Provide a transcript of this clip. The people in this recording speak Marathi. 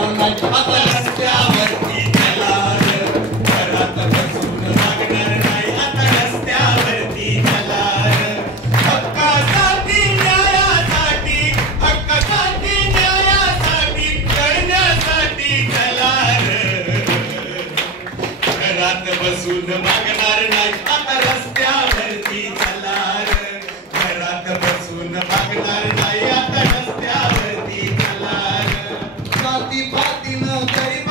मागणार नाही आता रस्त्यावरती चला रे, घरात बसून मागणार नाही आता रस्त्यावरती चला रे. हक्कासाठी न्यायासाठी, हक्कासाठी न्यायासाठी करण्यासाठी चला रे, घरात बसून मागणार नाही आता रस्त्यावरती चला रे, घरात बसून मागणार नाही आता रस्त्यावरती चला रे. जाती पातीनं गरीब